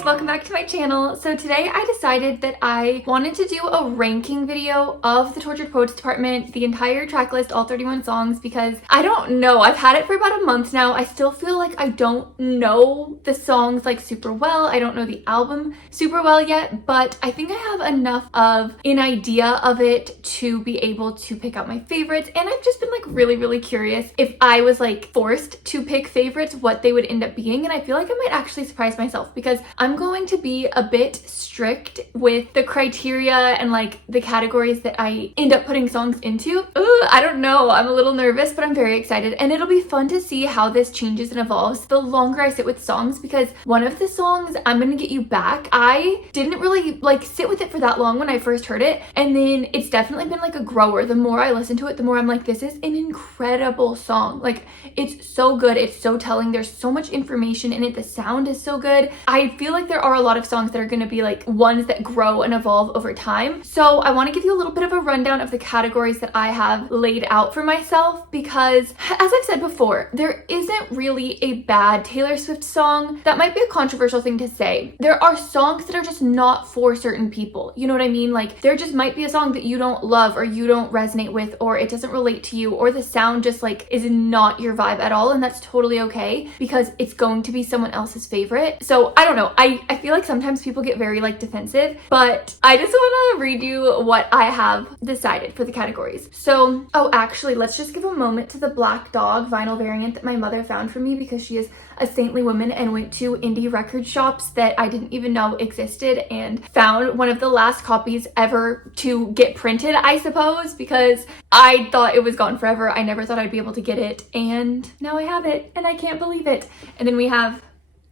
guys, welcome back to my channel. So today I decided that I wanted to do a ranking video of the Tortured Poets Department, the entire track list, all 31 songs, because I don't know, I've had it for about a month now. I still feel like I don't know the songs like super well. I don't know the album super well yet, but I think I have enough of an idea of it to be able to pick out my favorites. And I've just been like really curious if I was like forced to pick favorites, what they would end up being. And I feel like I might actually surprise myself because I'm going to be a bit strict with the criteria and like the categories that I end up putting songs into. I don't know, I'm a little nervous, but I'm very excited, and it'll be fun to see how this changes and evolves the longer I sit with songs, because one of the songs, I'm Gonna Get You Back, I didn't really like sit with it for that long when I first heard it, and then it's definitely been like a grower. The more I listen to it, the more I'm like, this is an incredible song. Like, it's so good, it's so telling, there's so much information in it, the sound is so good. I feel like there are a lot of songs that are going to be like ones that grow and evolve over time. So I want to give you a little bit of a rundown of the categories that I have laid out for myself, because as I've said before, there isn't really a bad Taylor Swift song. That might be a controversial thing to say. There are songs that are just not for certain people. You know what I mean? Like, there just might be a song that you don't love or you don't resonate with, or it doesn't relate to you, or the sound just like is not your vibe at all, and that's totally okay because it's going to be someone else's favorite. So I don't know, I feel like sometimes people get very like defensive, but I just want to read you what I have decided for the categories. So, oh, actually, let's just give a moment to the Black Dog vinyl variant that my mother found for me, because she is a saintly woman and went to indie record shops that I didn't even know existed and found one of the last copies ever to get printed, I suppose, because I thought it was gone forever. I never thought I'd be able to get it, and now I have it and I can't believe it. And then we have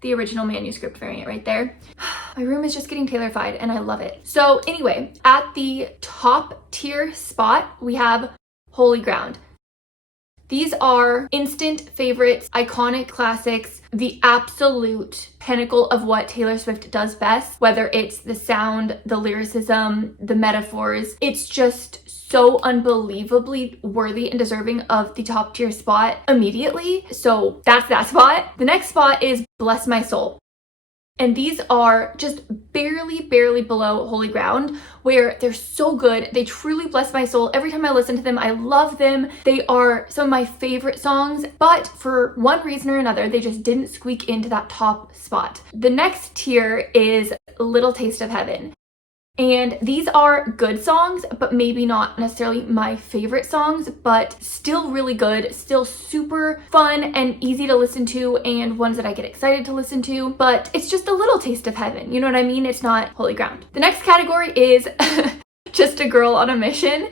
the original manuscript variant right there. My room is just getting Taylor-fied and I love it. So anyway, at the top tier spot, we have Holy Ground. These are instant favorites, iconic classics, the absolute pinnacle of what Taylor Swift does best, whether it's the sound, the lyricism, the metaphors. It's just so unbelievably worthy and deserving of the top tier spot immediately. So that's that spot. The next spot is Bless My Soul. And these are just barely below Holy Ground, where they're so good. They truly bless my soul. Every time I listen to them, I love them. They are some of my favorite songs, but for one reason or another, they just didn't squeak into that top spot. The next tier is Little Taste of Heaven. And these are good songs, but maybe not necessarily my favorite songs, but still really good, still super fun and easy to listen to, and ones that I get excited to listen to, but it's just a little taste of heaven. You know what I mean? It's not Holy Ground. The next category is Just a Girl on a Mission.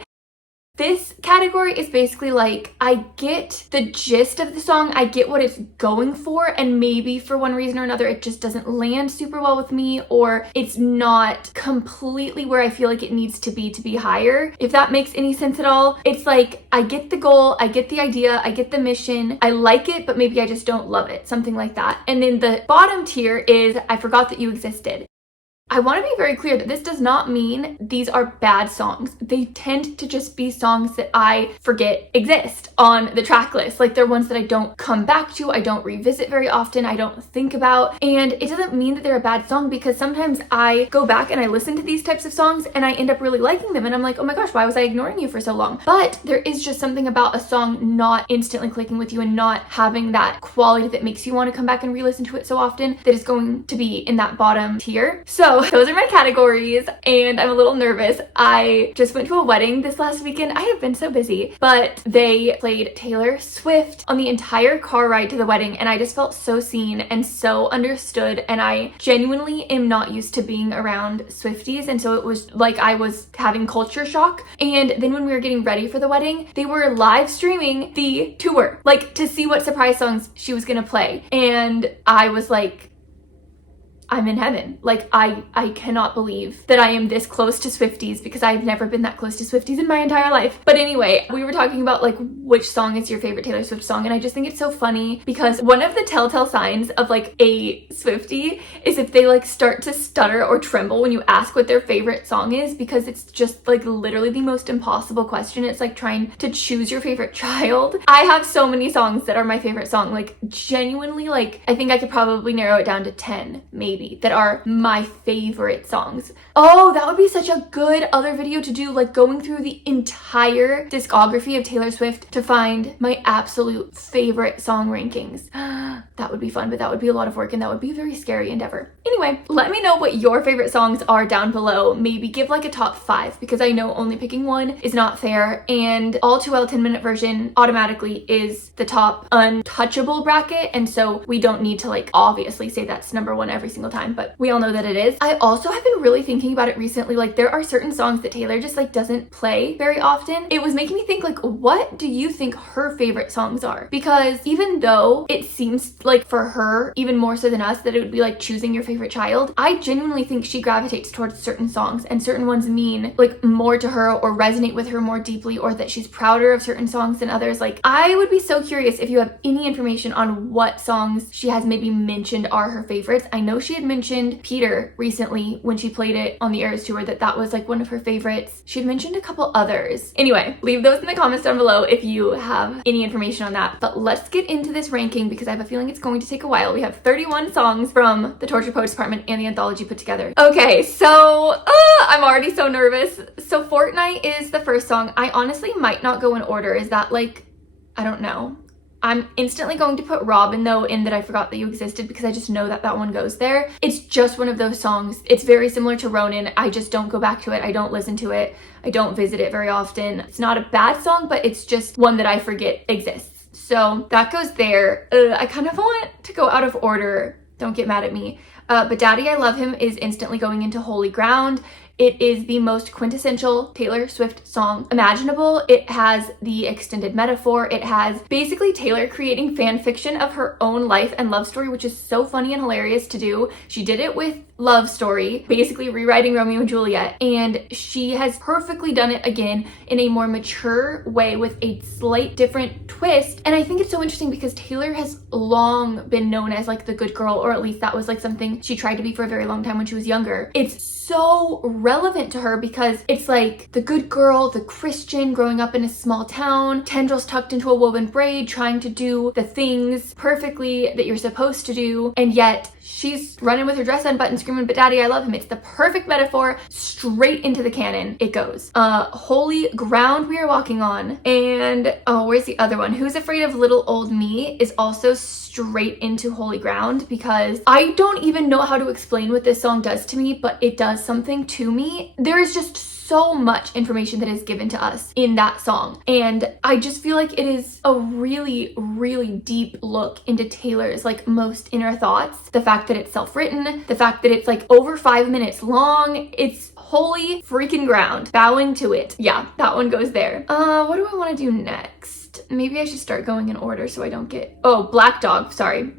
This category is basically like, I get the gist of the song, I get what it's going for, and maybe for one reason or another it just doesn't land super well with me, or it's not completely where I feel like it needs to be higher. If that makes any sense at all. It's like, I get the goal, I get the idea, I get the mission, I like it, but maybe I just don't love it, something like that. And then the bottom tier is I Forgot That You Existed. I want to be very clear that this does not mean these are bad songs. They tend to just be songs that I forget exist on the track list. Like, they're ones that I don't come back to, I don't revisit very often, I don't think about. And it doesn't mean that they're a bad song, because sometimes I go back and I listen to these types of songs and I end up really liking them, and I'm like, oh my gosh, why was I ignoring you for so long? But there is just something about a song not instantly clicking with you and not having that quality that makes you want to come back and re-listen to it so often that is going to be in that bottom tier. So those are my categories, and I'm a little nervous. I just went to a wedding this last weekend. I have been so busy, but they played Taylor Swift on the entire car ride to the wedding, and I just felt so seen and so understood, and I genuinely am not used to being around Swifties, and so it was like I was having culture shock. And then when we were getting ready for the wedding, they were live streaming the tour, like, to see what surprise songs she was gonna play, and I was like, I'm in heaven. Like, I cannot believe that I am this close to Swifties, because I've never been that close to Swifties in my entire life. But anyway, we were talking about like which song is your favorite Taylor Swift song, and I just think it's so funny because one of the telltale signs of like a Swiftie is if they like start to stutter or tremble when you ask what their favorite song is, because it's just like literally the most impossible question. It's like trying to choose your favorite child. I have so many songs that are my favorite song, like genuinely, like I think I could probably narrow it down to 10 maybe. maybe, that are my favorite songs. Oh, that would be such a good other video to do, like going through the entire discography of Taylor Swift to find my absolute favorite song rankings. That would be fun, but that would be a lot of work and that would be a very scary endeavor. Anyway, let me know what your favorite songs are down below. Maybe give like a top 5, because I know only picking one is not fair, and all too well 10-minute version automatically is the top untouchable bracket, and so we don't need to like obviously say that's number 1 every single time, but we all know that it is. I also have been really thinking about it recently, like there are certain songs that Taylor just like doesn't play very often. It was making me think, like, what do you think her favorite songs are? Because even though it seems like for her, even more so than us, that it would be like choosing your favorite child, I genuinely think she gravitates towards certain songs, and certain ones mean like more to her or resonate with her more deeply, or that she's prouder of certain songs than others. Like, I would be so curious if you have any information on what songs she has maybe mentioned are her favorites. I know she had mentioned Peter recently when she played it on the Eras tour, that was like one of her favorites. She had mentioned a couple others. Anyway, leave those in the comments down below if you have any information on that. But let's get into this ranking, because I have a feeling it's going to take a while. We have 31 songs from the Tortured Poets Department and the Anthology put together. Okay, so I'm already so nervous. So Fortnite is the first song. I honestly might not go in order. Is that like, I don't know. I'm instantly going to put Robin though in That I Forgot That You Existed, because I just know that that one goes there. It's just one of those songs. It's very similar to Ronin. I just don't go back to it. I don't listen to it. I don't visit it very often. It's not a bad song, but it's just one that I forget exists. So that goes there. I kind of want to go out of order. Don't get mad at me. But Daddy, I Love Him is instantly going into Holy Ground. It is the most quintessential Taylor Swift song imaginable. It has the extended metaphor. It has basically Taylor creating fan fiction of her own life and love story, which is so funny and hilarious to do. She did it with Love Story, basically rewriting Romeo and Juliet, and she has perfectly done it again in a more mature way with a slight different twist. And I think it's so interesting because Taylor has long been known as like the good girl, or at least that was like something she tried to be for a very long time when she was younger. It's so relevant to her because it's like the good girl, the Christian growing up in a small town, tendrils tucked into a woven braid, trying to do the things perfectly that you're supposed to do, and yet she's running with her dress unbuttoned screaming, "But Daddy, I Love Him." It's the perfect metaphor. Straight into the canon it goes. Holy Ground we are walking on. And where's the other one? Who's Afraid of Little Old Me is also straight into Holy Ground, because I don't even know how to explain what this song does to me, but it does something to me. There is just so much information that is given to us in that song, and I just feel like it is a really, really deep look into Taylor's like most inner thoughts. The fact that it's self-written, the fact that it's like over 5 minutes long, it's holy freaking ground. Bowing to it. Yeah, that one goes there. What do I want to do next? Maybe I should start going in order so I don't get... Oh, Black Dog, sorry.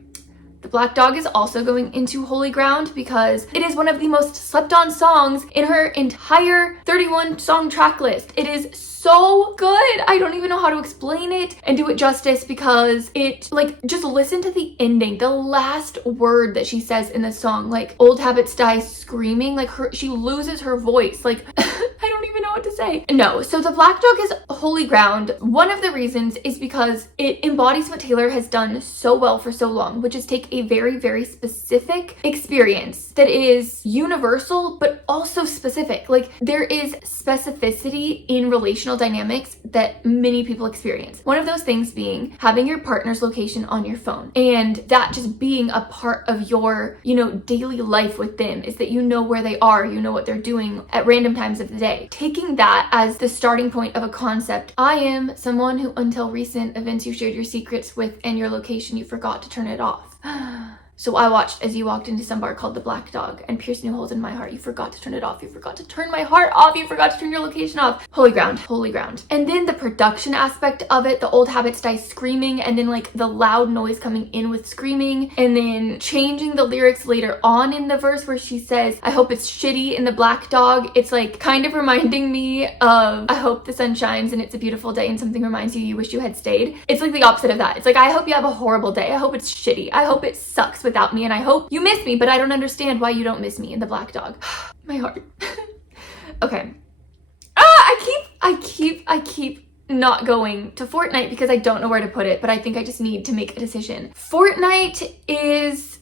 The Black Dog is also going into Holy Ground because it is one of the most slept on songs in her entire 31 song track list. It is so good. I don't even know how to explain it and do it justice, because it, like, just listen to the ending. The last word that she says in the song, like, old habits die screaming, like she loses her voice. Like, I don't even know what to say. No, so the Black Dog is Holy Ground. One of the reasons is because it embodies what Taylor has done so well for so long, which is take a very, very specific experience that is universal, but also specific. Like, there is specificity in relational dynamics that many people experience. One of those things being having your partner's location on your phone, and that just being a part of your, you know, daily life with them, is that you know where they are, you know what they're doing at random times of the day. Taking that as the starting point of a concept. I am someone who until recent events you shared your secrets with and your location, you forgot to turn it off. So I watched as you walked into some bar called The Black Dog and pierced new holes in my heart. You forgot to turn it off. You forgot to turn my heart off. You forgot to turn your location off. Holy ground, holy ground. And then the production aspect of it, the old habits die screaming, and then like the loud noise coming in with screaming, and then changing the lyrics later on in the verse where she says, I hope it's shitty in The Black Dog. It's like kind of reminding me of I hope the sun shines and it's a beautiful day and something reminds you wish you had stayed. It's like the opposite of that. It's like, I hope you have a horrible day. I hope it's shitty. I hope it sucks without me, and I hope you miss me, but I don't understand why you don't miss me in The Black Dog. My heart. Okay. I keep not going to Fortnite because I don't know where to put it, but I think I just need to make a decision. Fortnite is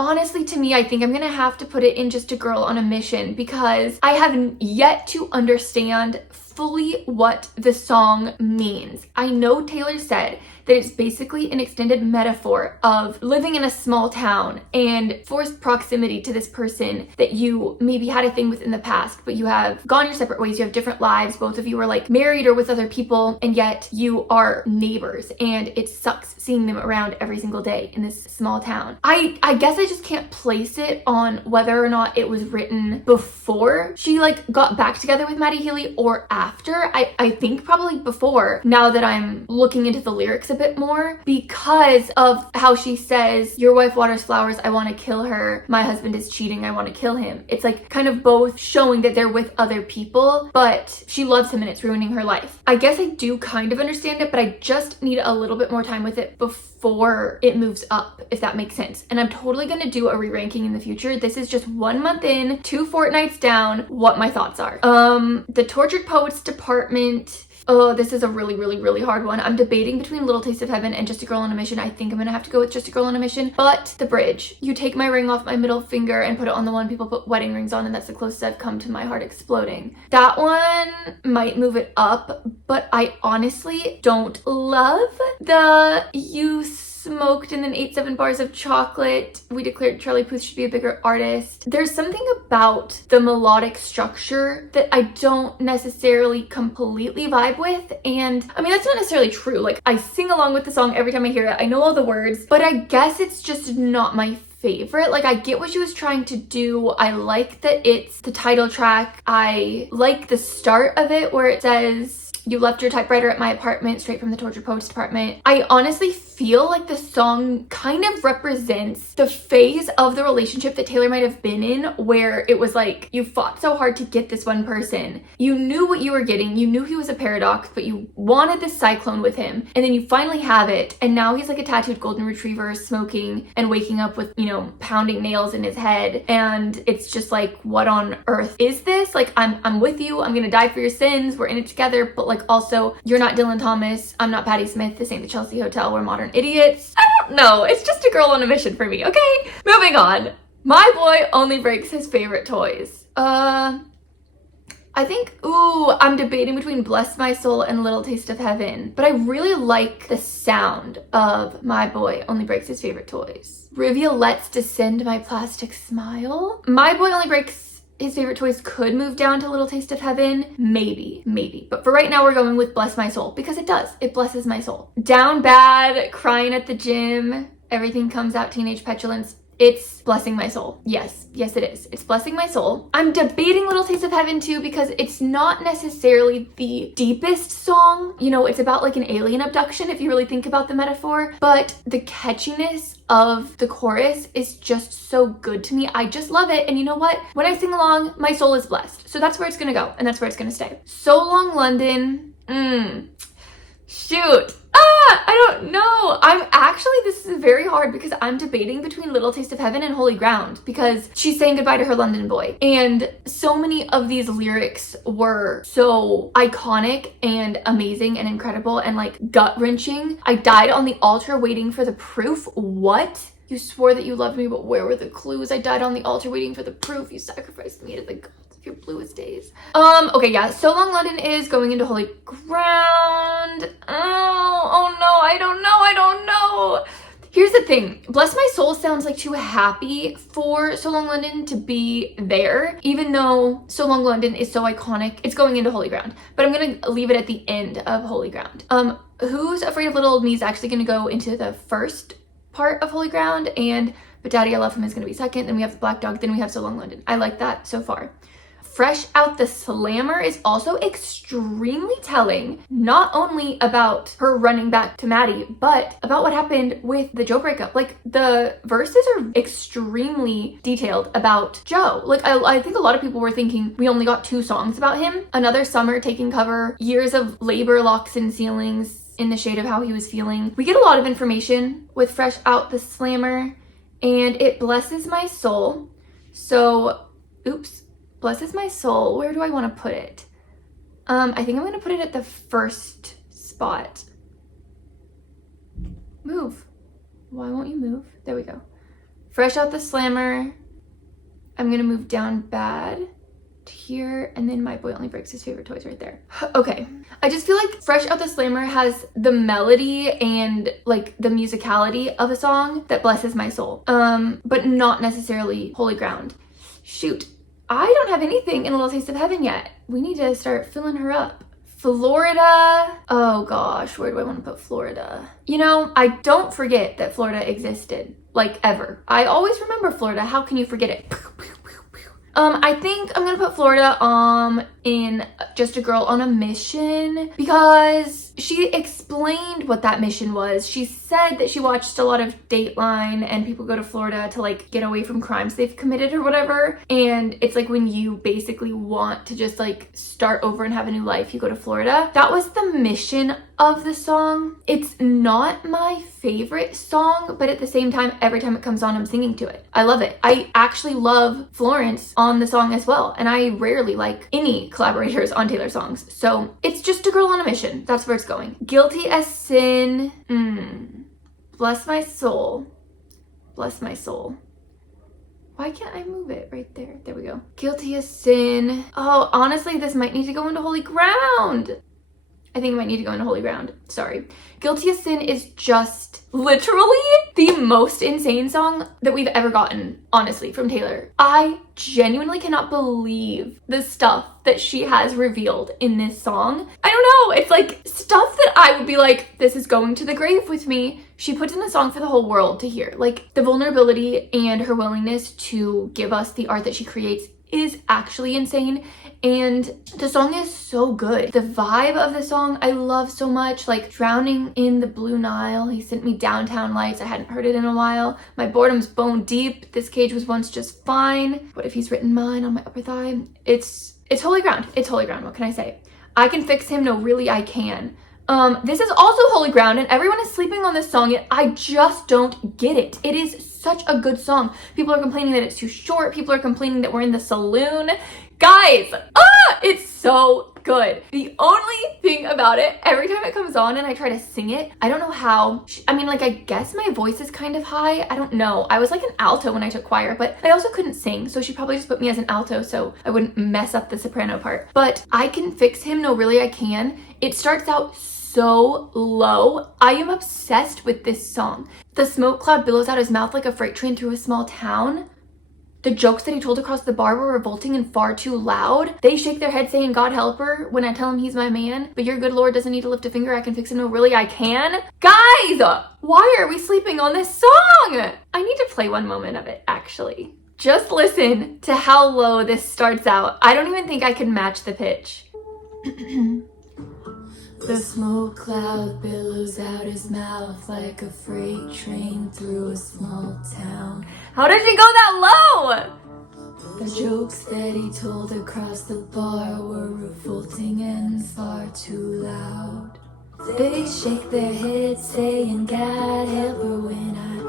honestly, to me, I think I'm gonna have to put it in Just a Girl on a Mission because I have yet to understand fully what the song means. I know Taylor said that it's basically an extended metaphor of living in a small town and forced proximity to this person that you maybe had a thing with in the past, but you have gone your separate ways, you have different lives, both of you are like married or with other people, and yet you are neighbors, and it sucks seeing them around every single day in this small town. I guess I just can't place it on whether or not it was written before she like got back together with Maddie Healy or after. I think probably before, now that I'm looking into the lyrics a bit more, because of how she says, your wife waters flowers, I want to kill her, my husband is cheating, I want to kill him. It's like kind of both showing that they're with other people, but she loves him and it's ruining her life. I guess I do kind of understand it, but I just need a little bit more time with it before it moves up, if that makes sense. And I'm totally going to do a re-ranking in the future. This is just 1 month in, 2 fortnights down, what my thoughts are. The Tortured Poets department. Oh, this is a really, really, really hard one. I'm debating between Little Taste of Heaven and Just a Girl on a Mission. I think I'm gonna have to go with Just a Girl on a Mission. But the bridge. You take my ring off my middle finger and put it on the one people put wedding rings on, and that's the closest I've come to my heart exploding. That one might move it up, but I honestly don't love the you smoked and then ate 7 bars of chocolate. We declared Charlie Puth should be a bigger artist. There's something about the melodic structure that I don't necessarily completely vibe with. And I mean, that's not necessarily true. Like, I sing along with the song every time I hear it. I know all the words, but I guess it's just not my favorite. Like, I get what she was trying to do. I like that it's the title track. I like the start of it where it says, you left your typewriter at my apartment, straight from the Tortured Poets department. I honestly feel like the song kind of represents the phase of the relationship that Taylor might have been in, where it was like, you fought so hard to get this one person. You knew what you were getting. You knew he was a paradox, but you wanted this cyclone with him. And then you finally have it. And now he's like a tattooed golden retriever smoking and waking up with, you know, pounding nails in his head. And it's just like, what on earth is this? Like, I'm with you. I'm gonna die for your sins. We're in it together. But like, also, you're not Dylan Thomas. I'm not Patti Smith. This ain't the Chelsea Hotel. We're modern idiots. I don't know. It's just a girl on a mission for me, okay? Moving on. My boy only breaks his favorite toys. I think, I'm debating between Bless My Soul and Little Taste of Heaven, but I really like the sound of My Boy Only Breaks His Favorite Toys. Riviolet's Descend My Plastic Smile. My Boy Only Breaks His Favorite Toys could move down to Little Taste of Heaven. Maybe. But for right now, we're going with Bless My Soul because it does. It blesses my soul. Down bad, crying at the gym, everything comes out, teenage petulance. It's blessing my soul. Yes, it is. It's blessing my soul. I'm debating Little Taste of Heaven too because it's not necessarily the deepest song. You know, it's about like an alien abduction if you really think about the metaphor, but the catchiness of the chorus is just so good to me. I just love it. And you know what? When I sing along, my soul is blessed. So that's where it's gonna go and that's where it's gonna stay. So Long London. Shoot. I don't know. This is very hard because I'm debating between Little Taste of Heaven and Holy Ground because she's saying goodbye to her London boy. And so many of these lyrics were so iconic and amazing and incredible and like gut-wrenching. I died on the altar waiting for the proof. What? You swore that you loved me, but where were the clues? I died on the altar waiting for the proof. You sacrificed me to the gods of your bluest days. Okay, yeah. So Long London is going into Holy Ground. Oh no, I don't know. Here's the thing. Bless My Soul sounds like too happy for So Long London to be there, even though So Long London is so iconic. It's going into Holy Ground, but I'm gonna leave it at the end of Holy Ground. Who's Afraid of Little Old Me is actually gonna go into the first part of Holy Ground, and But Daddy I Love Him is going to be second. Then we have The Black Dog, then we have So Long London. I like that so far. Fresh Out the Slammer is also extremely telling, not only about her running back to Maddie, but about what happened with the Joe breakup. Like, the verses are extremely detailed about Joe. Like, I think a lot of people were thinking we only got 2 songs about him. Another Summer taking cover, years of labor, locks and ceilings, in the shade of how he was feeling. We get a lot of information with Fresh Out the Slammer, and it blesses my soul. So, blesses my soul. Where do I want to put it? I think I'm going to put it at the first spot. Move. Why won't you move? There we go. Fresh Out the Slammer. I'm gonna move down bad to here, and then My Boy Only Breaks His Favorite Toys right there. Okay, I just feel like Fresh Out the Slammer has the melody and like the musicality of a song that blesses my soul, but not necessarily Holy Ground. Shoot, I don't have anything in A Little Taste of Heaven yet. We need to start filling her up. Florida. Oh gosh, where do I want to put Florida? You know, I don't forget that Florida existed, like ever. I always remember Florida. How can you forget it? I think I'm gonna put Florida in Just a Girl on a Mission, because she explained what that mission was. She said that she watched a lot of Dateline and people go to Florida to like get away from crimes they've committed or whatever, and it's like when you basically want to just like start over and have a new life, you go to Florida. That was the mission of the song. It's not my favorite song, but at the same time, every time it comes on, I'm singing to it. I love it. I actually love Florence on the song as well, and I rarely like any collaborators on Taylor songs. So it's Just a Girl on a Mission. That's where it's going. Guilty as Sin. Bless my soul. Bless my soul. Why can't I move it right there? There we go. Guilty as Sin. Oh, honestly, this might need to go into Holy Ground. I think it might need to go into Holy Ground. Sorry. Guilty as Sin is just literally the most insane song that we've ever gotten, honestly, from Taylor. I genuinely cannot believe the stuff that she has revealed in this song. I don't know. It's like stuff that I would be like, this is going to the grave with me. She puts in a song for the whole world to hear. Like, the vulnerability and her willingness to give us the art that she creates is actually insane, and the song is so good. The vibe of the song I love so much, like Drowning in the Blue Nile, he sent me Downtown Lights, I hadn't heard it in a while. My boredom's bone deep, this cage was once just fine. What if he's written mine on my upper thigh? It's Holy Ground. It's Holy Ground. What can I say? I can fix him, no really I can. This is also Holy Ground, and everyone is sleeping on this song, and I just don't get it. It is such a good song. People are complaining that it's too short. People are complaining that we're in the saloon. Guys, it's so good. The only thing about it, every time it comes on and I try to sing it, I don't know how. I mean, like, I guess my voice is kind of high. I don't know. I was like an alto when I took choir, but I also couldn't sing, so she probably just put me as an alto so I wouldn't mess up the soprano part. But I can fix him, no really I can. It starts out so low. I am obsessed with this song. The smoke cloud billows out his mouth like a freight train through a small town. The jokes that he told across the bar were revolting and far too loud. They shake their head saying, God help her, when I tell him he's my man. But your good Lord doesn't need to lift a finger, I can fix him, no really I can. Guys, why are we sleeping on this song? I need to play one moment of it, actually. Just listen to how low this starts out. I don't even think I can match the pitch. The smoke cloud billows out his mouth like a freight train through a small town. How did it go that low? The jokes that he told across the bar were revolting and far too loud. They shake their heads saying, God help her, when I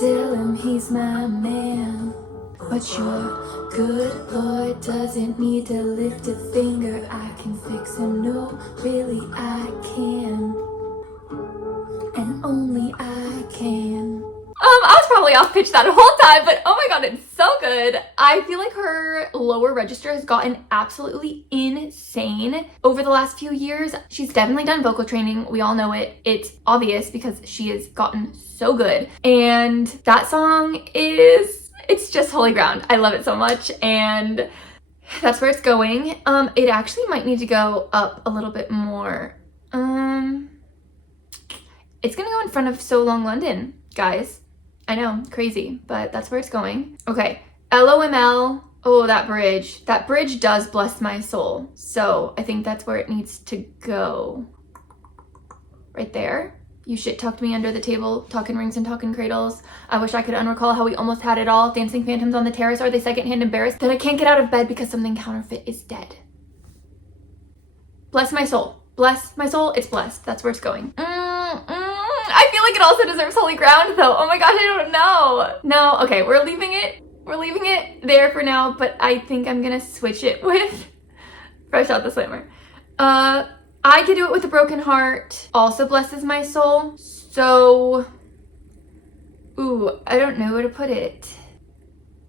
tell him he's my man. But your good Lord doesn't need to lift a finger, I can fix him, no, really I can. And only I can. I was probably off pitch that whole time, but oh my god, it's so good. I feel like her lower register has gotten absolutely insane over the last few years. She's definitely done vocal training. We all know it. It's obvious because she has gotten so good. And that song it's just Holy Ground. I love it so much, and that's where it's going. It actually might need to go up a little bit more. It's gonna go in front of So Long London, guys. I know, crazy, but that's where it's going. Okay, LOML. Oh, that bridge. That bridge does bless my soul. So I think that's where it needs to go. Right there. You shit tucked me under the table, talking rings and talking cradles. I wish I could unrecall how we almost had it all. Dancing phantoms on the terrace, are they secondhand embarrassed that I can't get out of bed because something counterfeit is dead? Bless my soul. Bless my soul, it's blessed. That's where it's going. I feel like it also deserves Holy Ground though. Oh my gosh, I don't know. No, okay, we're leaving it. We're leaving it there for now, but I think I'm gonna switch it with Fresh Out the Slammer. I Could Do It With a Broken Heart also blesses my soul. So Ooh, I don't know where to put it.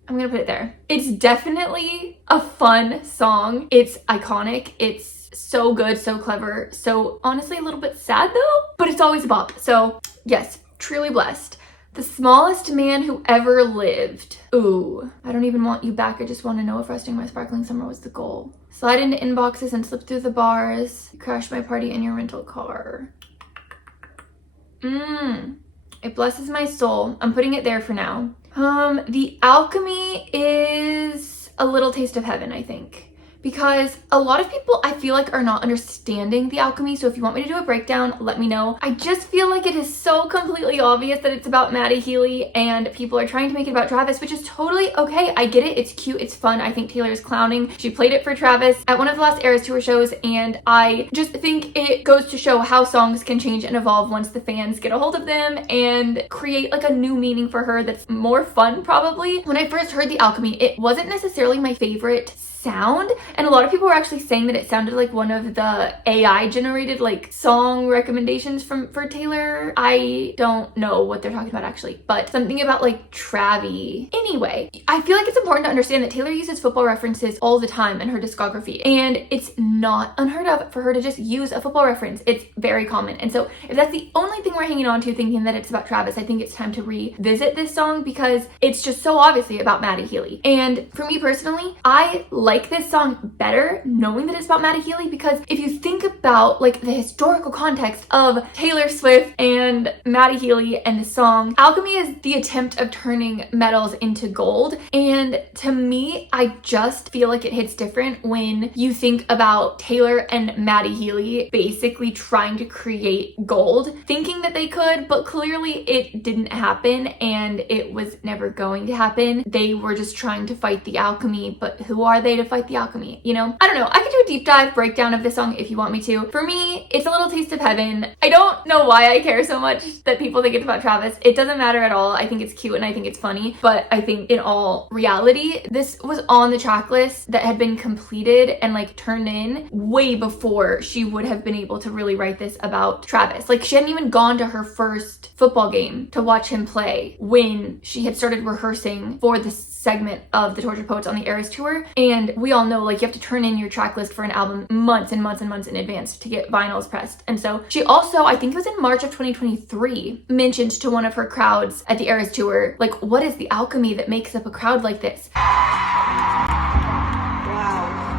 I'm gonna put it there. It's definitely a fun song. It's iconic. It's so good, so clever, so honestly a little bit sad though, but it's always a bop. So yes, truly blessed. The smallest man who ever lived. Ooh, I don't even want you back. I just want to know if resting my sparkling summer was the goal. Slide into inboxes and slip through the bars. Crash my party in your rental car. It blesses my soul. I'm putting it there for now. The Alchemy is a little taste of heaven, I think. Because a lot of people, I feel like, are not understanding the Alchemy. So if you want me to do a breakdown, let me know. I just feel like it is so completely obvious that it's about Maddie Healy and people are trying to make it about Travis, which is totally okay. I get it. It's cute. It's fun. I think Taylor is clowning. She played it for Travis at one of the last Eras Tour shows, and I just think it goes to show how songs can change and evolve once the fans get a hold of them and create like a new meaning for her that's more fun probably. When I first heard the Alchemy, it wasn't necessarily my favorite sound, and a lot of people were actually saying that it sounded like one of the AI generated like song recommendations for Taylor. I don't know what they're talking about actually, but something about like Travi. Anyway, I feel like it's important to understand that Taylor uses football references all the time in her discography, and it's not unheard of for her to just use a football reference. It's very common. And so if that's the only thing we're hanging on to, thinking that it's about Travis, I think it's time to revisit this song because it's just so obviously about Maddie Healy. And for me personally, I like this song better knowing that it's about Maddie Healy, because if you think about like the historical context of Taylor Swift and Maddie Healy and the song, Alchemy is the attempt of turning metals into gold. And to me, I just feel like it hits different when you think about Taylor and Maddie Healy basically trying to create gold, thinking that they could, but clearly it didn't happen and it was never going to happen. They were just trying to fight the Alchemy, but who are they to fight the Alchemy? You know, I don't know. I could do a deep dive breakdown of this song if you want me to. For me, it's a little taste of heaven. I don't know why I care so much that people think it's about Travis. It doesn't matter at all. I think it's cute and I think it's funny, but I think in all reality, this was on the track list that had been completed and like turned in way before she would have been able to really write this about Travis. Like she hadn't even gone to her first football game to watch him play when she had started rehearsing for this segment of the Tortured Poets on the Eras Tour. And we all know like you have to turn in your track list for an album months and months and months in advance to get vinyls pressed. And so she also, I think it was in March of 2023, mentioned to one of her crowds at the Eras Tour, like, what is the alchemy that makes up a crowd like this? Wow,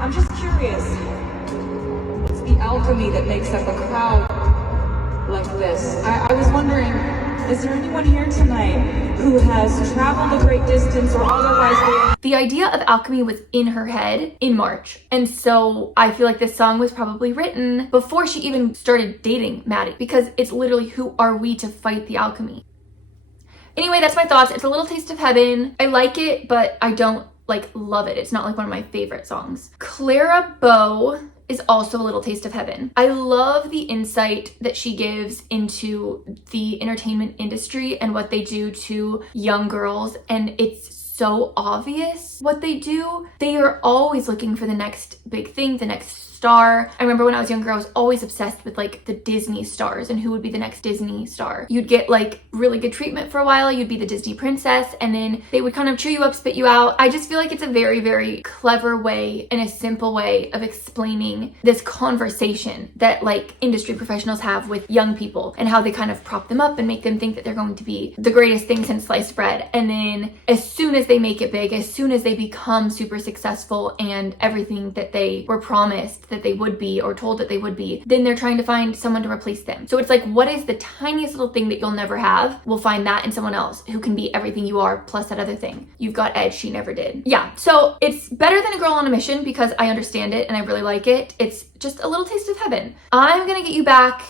I'm just curious. What's the alchemy that makes up a crowd like this? I was wondering, is there anyone here tonight who has traveled a great distance or otherwise... The idea of alchemy was in her head in March. And so I feel like this song was probably written before she even started dating Maddie, because it's literally, who are we to fight the alchemy? Anyway, that's my thoughts. It's a little taste of heaven. I like it, but I don't like love it. It's not like one of my favorite songs. Clara Bow is also a little taste of heaven. I love the insight that she gives into the entertainment industry and what they do to young girls, and it's so obvious what they do. They are always looking for the next big thing, the next star. I remember when I was younger, I was always obsessed with like the Disney stars and who would be the next Disney star. You'd get like really good treatment for a while, you'd be the Disney princess, and then they would kind of chew you up, spit you out. I just feel like it's a very, very clever way and a simple way of explaining this conversation that like industry professionals have with young people and how they kind of prop them up and make them think that they're going to be the greatest thing since sliced bread. And then as soon as they make it big, as soon as they become super successful and everything that they were promised that they would be or told that they would be, then they're trying to find someone to replace them. So it's like, what is the tiniest little thing that you'll never have? We'll find that in someone else who can be everything you are plus that other thing. You've got edge she never did. Yeah, so it's better than A Girl on a Mission because I understand it and I really like it. It's just a little taste of heaven. I'm Gonna Get You Back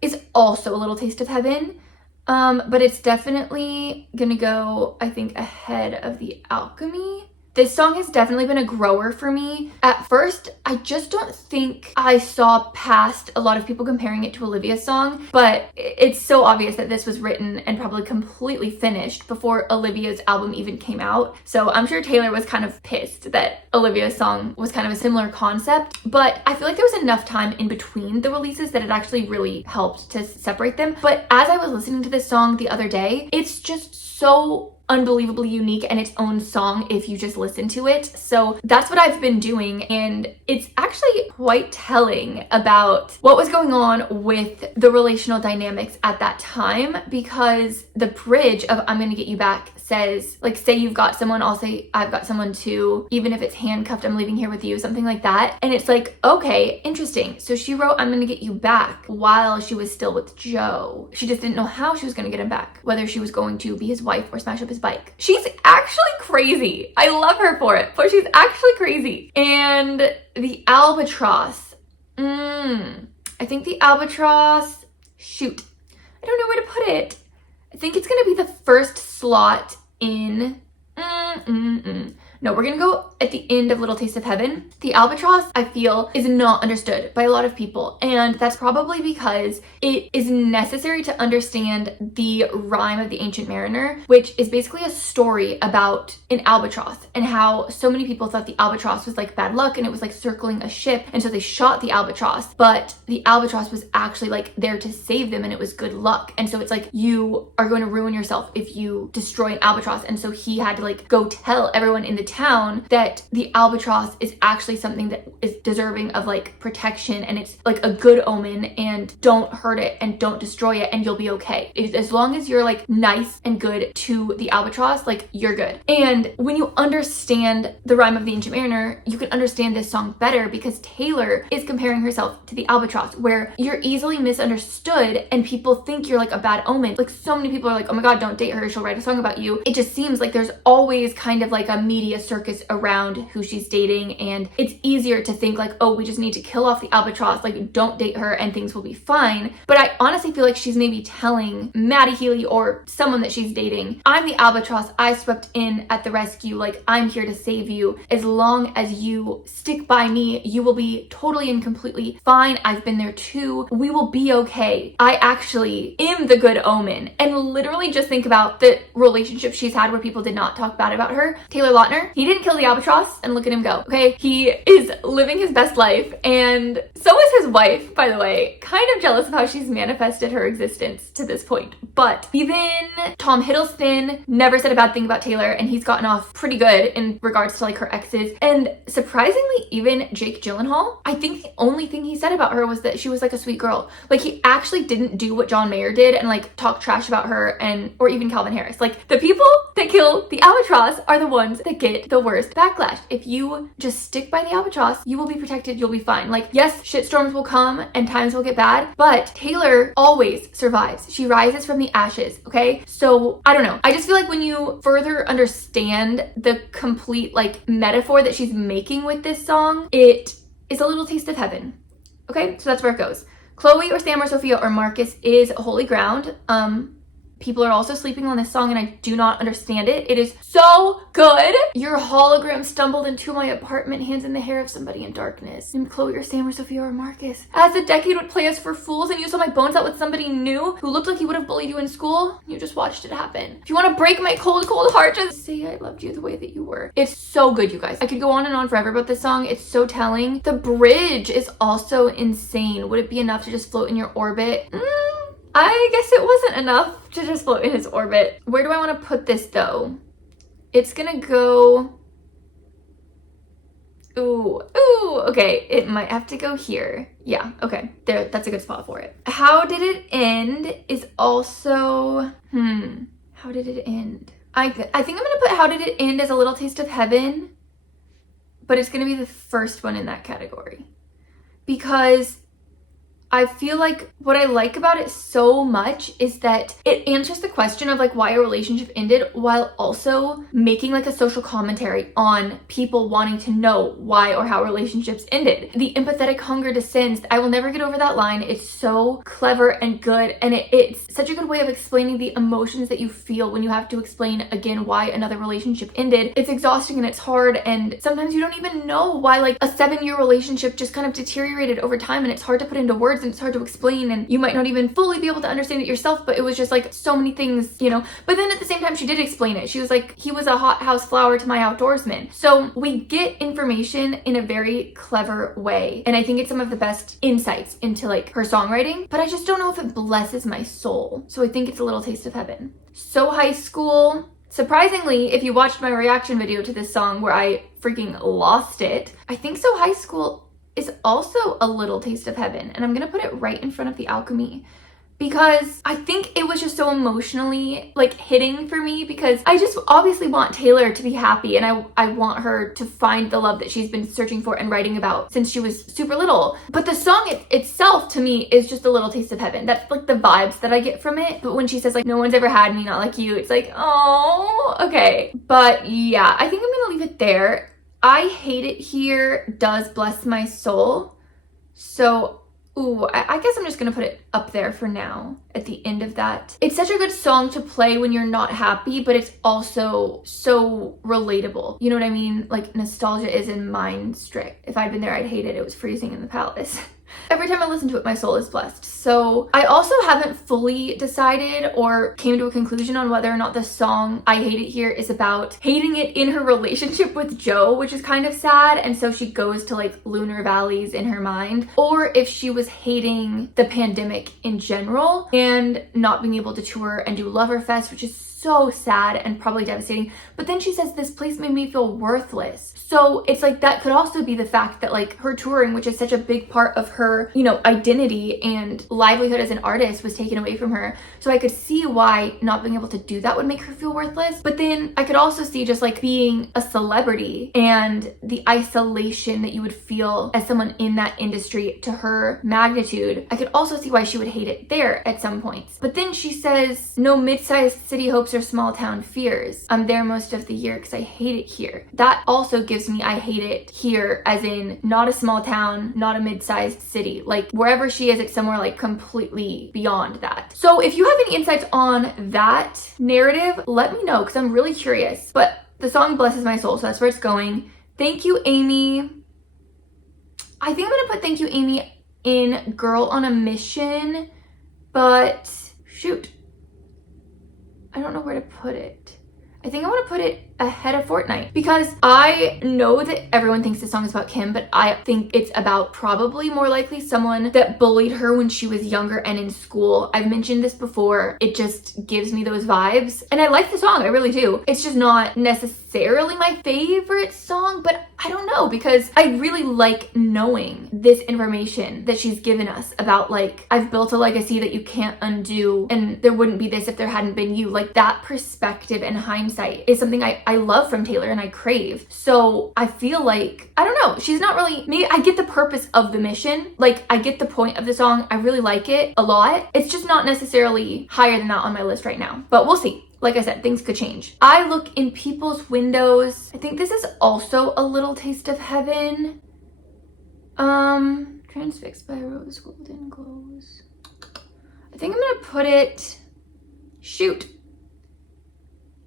is also a little taste of heaven. But it's definitely gonna go, I think, ahead of the Alchemy this song has definitely been a grower for me. At first, I just don't think I saw past a lot of people comparing it to Olivia's song, but it's so obvious that this was written and probably completely finished before Olivia's album even came out. So I'm sure Taylor was kind of pissed that Olivia's song was kind of a similar concept, but I feel like there was enough time in between the releases that it actually really helped to separate them. But as I was listening to this song the other day, it's just so unbelievably unique and its own song if you just listen to it. So that's what I've been doing, and it's actually quite telling about what was going on with the relational dynamics at that time, because the bridge of I'm gonna get you back says, like, say you've got someone, I'll say I've got someone too, even if it's handcuffed, I'm leaving here with you, something like that. And it's like, okay, interesting. So she wrote I'm gonna get you back while she was still with Joe. She just didn't know how she was gonna get him back, whether she was going to be his wife or smash up his bike. She's actually crazy. I love her for it, but she's actually crazy. And the albatross. I think the albatross, shoot, I don't know where to put it. I think it's gonna be the first slot in, no, we're gonna go at the end of Little Taste of Heaven. The albatross, I feel, is not understood by a lot of people, and that's probably because it is necessary to understand the rhyme of the Ancient Mariner, which is basically a story about an albatross and how so many people thought the albatross was like bad luck and it was like circling a ship, and so they shot the albatross, but the albatross was actually like there to save them and it was good luck. And so it's like, you are going to ruin yourself if you destroy an albatross. And so he had to like go tell everyone in the town that the albatross is actually something that is deserving of like protection, and it's like a good omen, and don't hurt it and don't destroy it and you'll be okay. As long as you're like nice and good to the albatross, like you're good. And when you understand the rhyme of the Ancient Mariner, you can understand this song better, because Taylor is comparing herself to the albatross, where you're easily misunderstood and people think you're like a bad omen. Like, so many people are like, oh my god, don't date her, she'll write a song about you. It just seems like there's always kind of like a media circus around who she's dating, and it's easier to think like, oh, we just need to kill off the albatross, like don't date her and things will be fine. But I honestly feel like she's maybe telling Maddie Healy or someone that she's dating, I'm the albatross, I swept in at the rescue, like I'm here to save you. As long as you stick by me, you will be totally and completely fine. I've been there too. We will be okay. I actually am the good omen. And literally just think about the relationship she's had where people did not talk bad about her. Taylor Lautner, he didn't kill the albatross, and look at him go, okay? He is living his best life, and so is his wife, by the way. Kind of jealous of how she's manifested her existence to this point. But even Tom Hiddleston never said a bad thing about Taylor, and he's gotten off pretty good in regards to like her exes. And surprisingly, even Jake Gyllenhaal, I think the only thing he said about her was that she was like a sweet girl. Like, he actually didn't do what John Mayer did and like talk trash about her, and or even Calvin Harris. Like, the people that kill the albatross are the ones that get the worst backlash. If you just stick by the albatross, you will be protected, you'll be fine. Like, yes, shitstorms will come and times will get bad, but Taylor always survives. She rises from the ashes, okay? So I don't know. I just feel like when you further understand the complete like metaphor that she's making with this song, it is a little taste of heaven. Okay, so that's where it goes. Chloe or Sam or Sophia or Marcus is holy ground. People are also sleeping on this song and I do not understand it. It is so good. Your hologram stumbled into my apartment, hands in the hair of somebody in darkness. And Chloe or Sam or Sophia or Marcus. As the decade would play us for fools and you saw my bones out with somebody new who looked like he would have bullied you in school, you just watched it happen. If you want to break my cold, cold heart, just say I loved you the way that you were. It's so good, you guys. I could go on and on forever about this song. It's so telling. The bridge is also insane. Would it be enough to just float in your orbit? I guess it wasn't enough to just float in his orbit. Where do I want to put this though? It's gonna go, ooh, okay. It might have to go here. Yeah, okay, there, that's a good spot for it. How did it end is also, how did it end? I think I'm gonna put how did it end as a little taste of heaven, but it's gonna be the first one in that category. Because I feel like what I like about it so much is that it answers the question of like why a relationship ended while also making like a social commentary on people wanting to know why or how relationships ended. The empathetic hunger descends. I will never get over that line. It's so clever and good, and it's such a good way of explaining the emotions that you feel when you have to explain again why another relationship ended. It's exhausting and it's hard, and sometimes you don't even know why like a 7-year relationship just kind of deteriorated over time, and it's hard to put into words and it's hard to explain, and you might not even fully be able to understand it yourself, but it was just like so many things, you know. But then at the same time, she did explain it. She was like, he was a hothouse flower to my outdoorsman. So we get information in a very clever way, and I think it's some of the best insights into like her songwriting, but I just don't know if it blesses my soul. So I think it's a little taste of heaven. So high school. Surprisingly, if you watched my reaction video to this song where I freaking lost it, I think So High School is also a little taste of heaven, and I'm gonna put it right in front of The Alchemy because I think it was just so emotionally like hitting for me, because I just obviously want Taylor to be happy, and I want her to find the love that she's been searching for and writing about since she was super little. But the song itself to me is just a little taste of heaven. That's like the vibes that I get from it. But when she says like, no one's ever had me, not like you, it's like, oh, okay. But yeah, I think I'm gonna leave it there. I Hate It Here does bless my soul. So, ooh, I guess I'm just gonna put it up there for now at the end of that. It's such a good song to play when you're not happy, but it's also so relatable. You know what I mean? Like nostalgia is in mind strict. If I'd been there, I'd hate it. It was freezing in the palace. Every time I listen to it, my soul is blessed. So I also haven't fully decided or came to a conclusion on whether or not the song I Hate It Here is about hating it in her relationship with Joe, which is kind of sad, and so she goes to like lunar valleys in her mind, or if she was hating the pandemic in general and not being able to tour and do Loverfest, which is so sad and probably devastating. But then she says, this place made me feel worthless. So it's like that could also be the fact that like her touring, which is such a big part of her, you know, identity and livelihood as an artist, was taken away from her. So I could see why not being able to do that would make her feel worthless. But then I could also see just like being a celebrity and the isolation that you would feel as someone in that industry to her magnitude. I could also see why she would hate it there at some points. But then she says, no mid-sized city hopes or small town fears. I'm there most of the year because I hate it here. That also gives me I hate it here as in not a small town, not a mid-sized city. Like wherever she is, it's somewhere like completely beyond that. So if you have any insights on that narrative, let me know because I'm really curious. But the song blesses my soul, so that's where it's going. Thank you, Amy. I think I'm gonna put Thank You, Amy in Girl on a Mission, but shoot, I don't know where to put it. I think I want to put it ahead of Fortnite because I know that everyone thinks this song is about Kim, but I think it's about probably more likely someone that bullied her when she was younger and in school. I've mentioned this before. It just gives me those vibes, and I like the song. I really do. It's just not necessarily my favorite song, but I don't know, because I really like knowing this information that she's given us about like, I've built a legacy that you can't undo, and there wouldn't be this if there hadn't been you. Like that perspective and hindsight is something I love from Taylor and I crave. So I feel like, I don't know, she's not really, maybe I get the purpose of the mission. Like I get the point of the song. I really like it a lot. It's just not necessarily higher than that on my list right now, but we'll see. Like I said, things could change. I Look in People's Windows. I think this is also a little taste of heaven. Transfixed by rose golden glows. I think I'm gonna put it, shoot.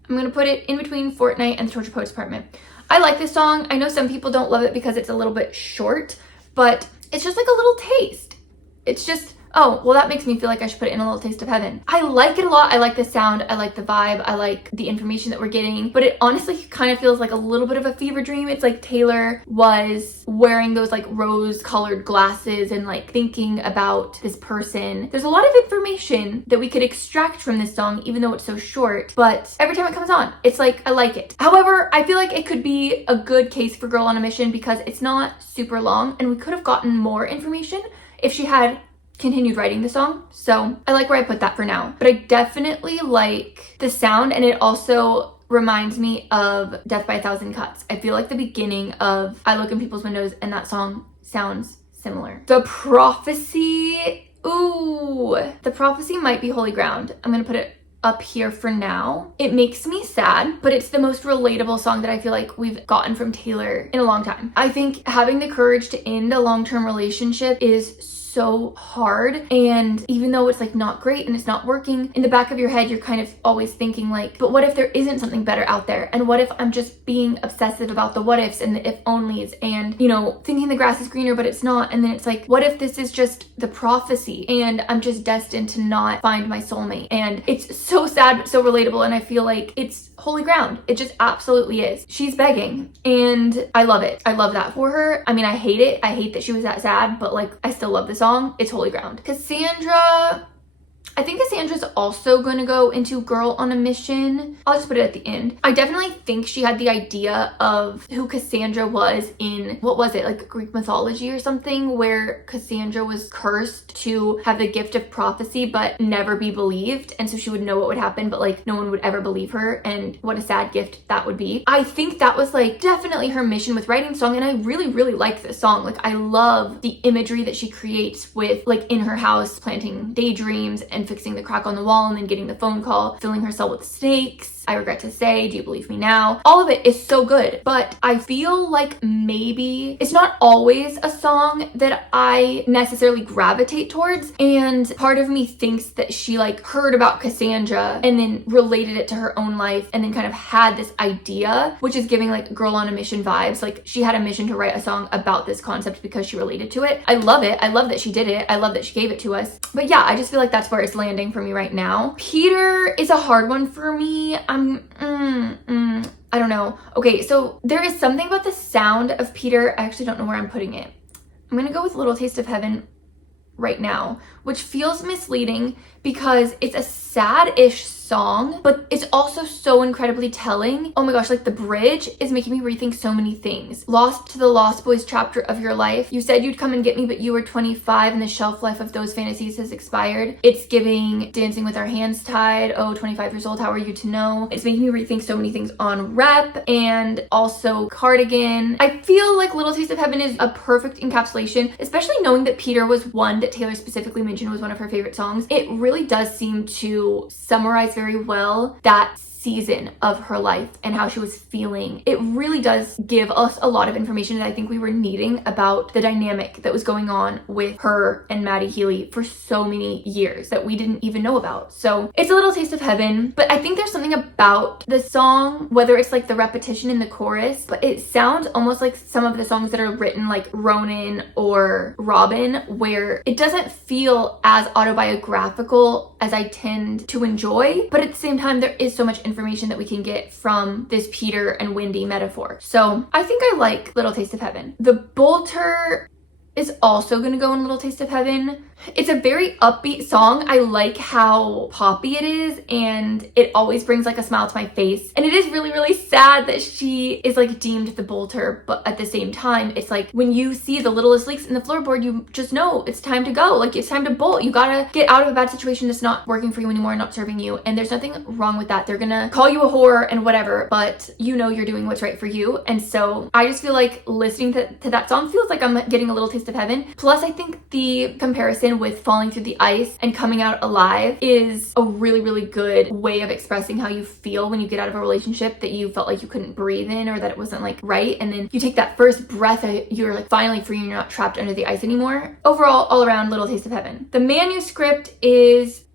I'm gonna put it in between Fortnite and the Tortured Poets Department. I like this song. I know some people don't love it because it's a little bit short, but it's just like a little taste. It's just, oh, well, that makes me feel like I should put it in a little taste of heaven. I like it a lot. I like the sound. I like the vibe. I like the information that we're getting, but it honestly kind of feels like a little bit of a fever dream. It's like Taylor was wearing those like rose colored glasses and like thinking about this person. There's a lot of information that we could extract from this song, even though it's so short, but every time it comes on, it's like, I like it. However, I feel like it could be a good case for Girl on a Mission because it's not super long and we could have gotten more information if she had continued writing the song. So I like where I put that for now, but I definitely like the sound, and it also reminds me of Death by a Thousand Cuts. I feel like the beginning of I Look in People's Windows and that song sounds similar. The Prophecy, ooh, The Prophecy might be holy ground. I'm gonna put it up here for now. It makes me sad, but it's the most relatable song that I feel like we've gotten from Taylor in a long time. I think having the courage to end a long-term relationship is so hard, and even though it's like not great and it's not working, in the back of your head you're kind of always thinking like, but what if there isn't something better out there, and what if I'm just being obsessive about the what ifs and the if onlys, and you know, thinking the grass is greener but it's not, and then it's like, what if this is just the prophecy and I'm just destined to not find my soulmate? And it's so sad but so relatable, and I feel like it's holy ground. It just absolutely is. She's begging, and I love it. I love that for her. I mean, I hate it. I hate that she was that sad, but like, I still love the song. It's holy ground. Cassandra, I think Cassandra's also going to go into Girl on a Mission. I'll just put it at the end. I definitely think she had the idea of who Cassandra was in, what was it, like Greek mythology or something, where Cassandra was cursed to have the gift of prophecy but never be believed, and so she would know what would happen but like no one would ever believe her, and what a sad gift that would be. I think that was like definitely her mission with writing the song, and I really like this song. Like, I love the imagery that she creates with like in her house planting daydreams and fixing the crack on the wall and then getting the phone call, filling her cell with snakes. I regret to say, do you believe me now? All of it is so good, but I feel like maybe it's not always a song that I necessarily gravitate towards, and part of me thinks that she like heard about Cassandra and then related it to her own life and then kind of had this idea, which is giving like Girl on a Mission vibes. Like, she had a mission to write a song about this concept because she related to it. I love it. I love that she did it. I love that she gave it to us. But yeah, I just feel like that's where it's landing for me right now. Peter is a hard one for me. I don't know. Okay, so there is something about the sound of Peter. I actually don't know where I'm putting it. I'm gonna go with Little Taste of Heaven right now, which feels misleading because it's a sad-ish song, but it's also so incredibly telling. Oh my gosh, like the bridge is making me rethink so many things. Lost to the Lost Boys chapter of your life. You said you'd come and get me, but you were 25 and the shelf life of those fantasies has expired. It's giving Dancing with Our Hands Tied. Oh, 25 years old, how are you to know? It's making me rethink so many things on Rep, and also Cardigan. I feel like Little Taste of Heaven is a perfect encapsulation, especially knowing that Peter was one that Taylor specifically mentioned was one of her favorite songs. It really does seem to summarize very well that season of her life and how she was feeling. It really does give us a lot of information that I think we were needing about the dynamic that was going on with her and Maddie Healy for so many years that we didn't even know about. So it's a little taste of heaven, but I think there's something about the song, whether it's like the repetition in the chorus, but it sounds almost like some of the songs that are written like Ronan or Robin, where it doesn't feel as autobiographical as I tend to enjoy, but at the same time there is so much information that we can get from this Peter and Wendy metaphor. So I think I like Little Taste of Heaven. The Bolter is also gonna go in Little Taste of Heaven. It's a very upbeat song. I like how poppy it is, and it always brings like a smile to my face. And it is really sad that she is like deemed the bolter, but at the same time, it's like when you see the littlest leaks in the floorboard, you just know it's time to go. Like, it's time to bolt. You gotta get out of a bad situation that's not working for you anymore, not serving you. And there's nothing wrong with that. They're gonna call you a whore and whatever, but you know you're doing what's right for you. And so I just feel like listening to that song feels like I'm getting a little taste of heaven. Plus, I think the comparison with Falling Through the Ice and Coming Out Alive is a really good way of expressing how you feel when you get out of a relationship that you felt like you couldn't breathe in, or that it wasn't like right, and then you take that first breath, you're like finally free and you're not trapped under the ice anymore. Overall, all around, Little Taste of Heaven. The manuscript is,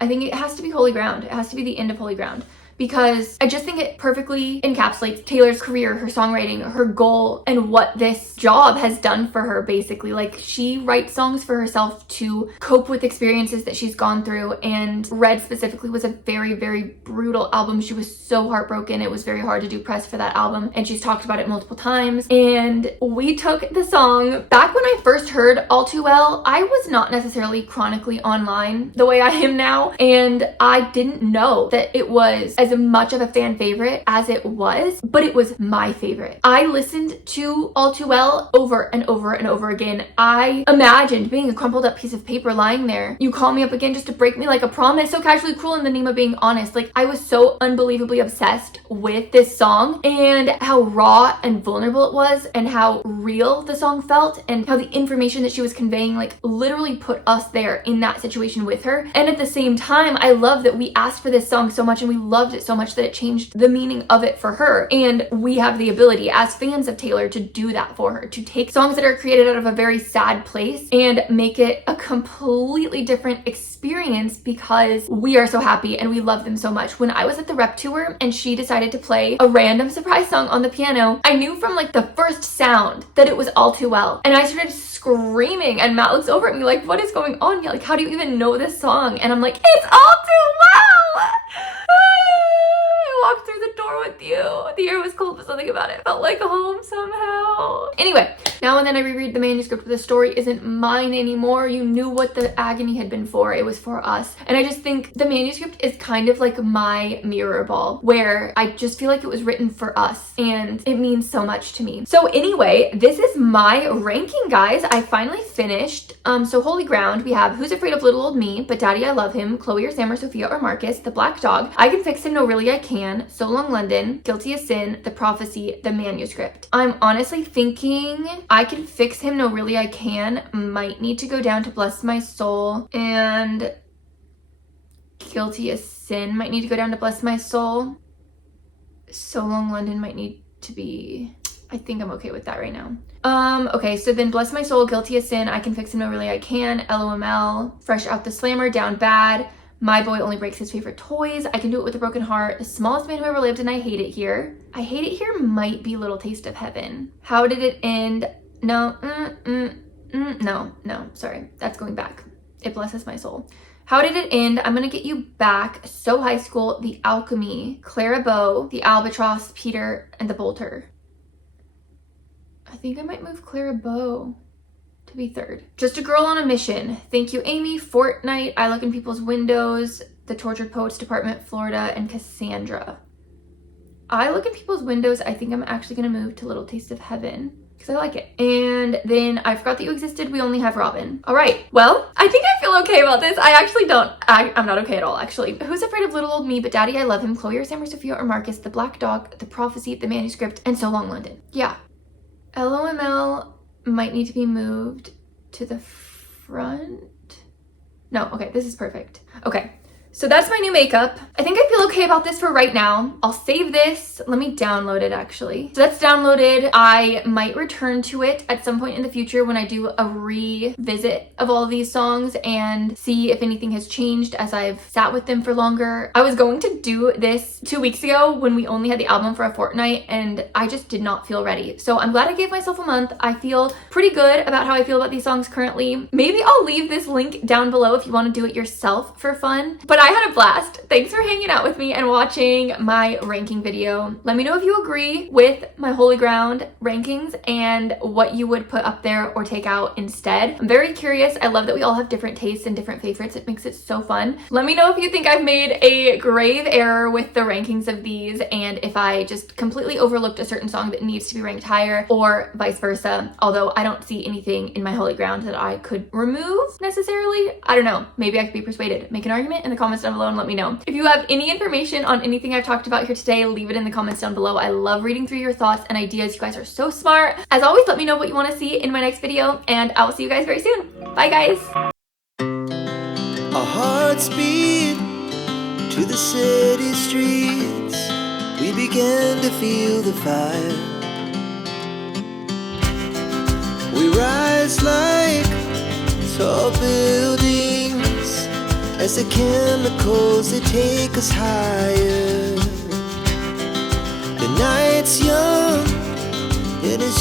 I think it has to be Holy Ground. It has to be the end of Holy Ground, because I just think it perfectly encapsulates Taylor's career, her songwriting, her goal, and what this job has done for her, basically. Like, she writes songs for herself to cope with experiences that she's gone through, and Red specifically was a very brutal album. She was so heartbroken. It was very hard to do press for that album, and she's talked about it multiple times. And we took the song, back when I first heard All Too Well, I was not necessarily chronically online the way I am now, and I didn't know that it was as much of a fan favorite as it was, but it was my favorite. I listened to All Too Well over and over and over again. I imagined being a crumpled up piece of paper lying there. You call me up again just to break me like a promise, so casually cruel in the name of being honest. Like, I was so unbelievably obsessed with this song and how raw and vulnerable it was and how real the song felt and how the information that she was conveying like literally put us there in that situation with her. And at the same time, I love that we asked for this song so much and we loved it so much that it changed the meaning of it for her. And we have the ability as fans of Taylor to do that for her, to take songs that are created out of a very sad place and make it a completely different experience because we are so happy and we love them so much. When I was at the rep tour and she decided to play a random surprise song on the piano, I knew from like the first sound that it was All Too Well. And I started screaming and Matt looks over at me like, what is going on? Like, how do you even know this song? And I'm like, it's All Too Well! I walked through the door with you. The air was cold, but something about it felt like home somehow. Anyway, now and then I reread the manuscript, but the story isn't mine anymore. You knew what the agony had been for. It was for us. And I just think the manuscript is kind of like my mirror ball, where I just feel like it was written for us and it means so much to me. So anyway, this is my ranking, guys. I finally finished. So Holy Ground, we have Who's Afraid of Little Old Me, But Daddy I Love Him, Chloe or Sam or Sophia or Marcus, The Black Dog, I Can Fix Him, No Really I Can, So Long London, Guilty as Sin, The Prophecy, The Manuscript. I'm honestly thinking I Can Fix Him, No Really I Can might need to go down to Bless My Soul, and Guilty as Sin might need to go down to Bless My Soul. So Long London might need to be, I think I'm okay with that right now. Okay, so then Bless My Soul, Guilty as Sin, I Can Fix Him, No Really I Can, LOML, Fresh Out the Slammer, Down Bad, My Boy Only Breaks His Favorite Toys, I Can Do It With a Broken Heart, The Smallest Man Who Ever Lived, and I Hate It Here. I Hate It Here might be Little Taste of Heaven. How Did It End? No, no, sorry, that's going back. It Blesses My Soul. How Did It End? I'm Gonna Get You Back, So High School, The Alchemy, Clara Bow, The Albatross, Peter, and The Bolter. I think I might move Clara Bow to be third. Just a Girl on a Mission, Thank You Amy, Fortnite, I Look in People's Windows, The Tortured Poets Department, Florida, and Cassandra. I Look in People's Windows, I think I'm actually gonna move to Little Taste of Heaven because I like it. And then I Forgot That You Existed, We Only Have Robin. All right, well, I think I feel okay about this. I actually don't. I'm not okay at all, actually. Who's Afraid of Little Old Me, But Daddy I Love Him, Chloe or Sam or Sophia or Marcus, The Black Dog, The Prophecy, The Manuscript, and So Long London. Yeah. LOML might need to be moved to the front. No, okay, this is perfect. Okay, so that's my new makeup. I think I feel okay about this for right now. I'll save this. Let me download it actually. So that's downloaded. I might return to it at some point in the future when I do a revisit of all of these songs and see if anything has changed as I've sat with them for longer. I was going to do this 2 weeks ago when we only had the album for a fortnight and I just did not feel ready. So I'm glad I gave myself a month. I feel pretty good about how I feel about these songs currently. Maybe I'll leave this link down below if you want to do it yourself for fun. But I had a blast. Thanks for hanging out with me and watching my ranking video. Let me know if you agree with my Holy Ground rankings and what you would put up there or take out instead. I'm very curious. I love that we all have different tastes and different favorites. It makes it so fun. Let me know if you think I've made a grave error with the rankings of these and if I just completely overlooked a certain song that needs to be ranked higher or vice versa. Although I don't see anything in my Holy Ground that I could remove necessarily. I don't know. Maybe I could be persuaded. Make an argument in the comments down below and let me know. If you have any information on anything I've talked about here today, leave it in the comments down below. I love reading through your thoughts and ideas. You guys are so smart. As always, let me know what you want to see in my next video and I will see you guys very soon. Bye guys. Our hearts beat to the city streets. We began to feel the fire. We rise like tall buildings as the chemicals, they take us higher. The night's young, and it's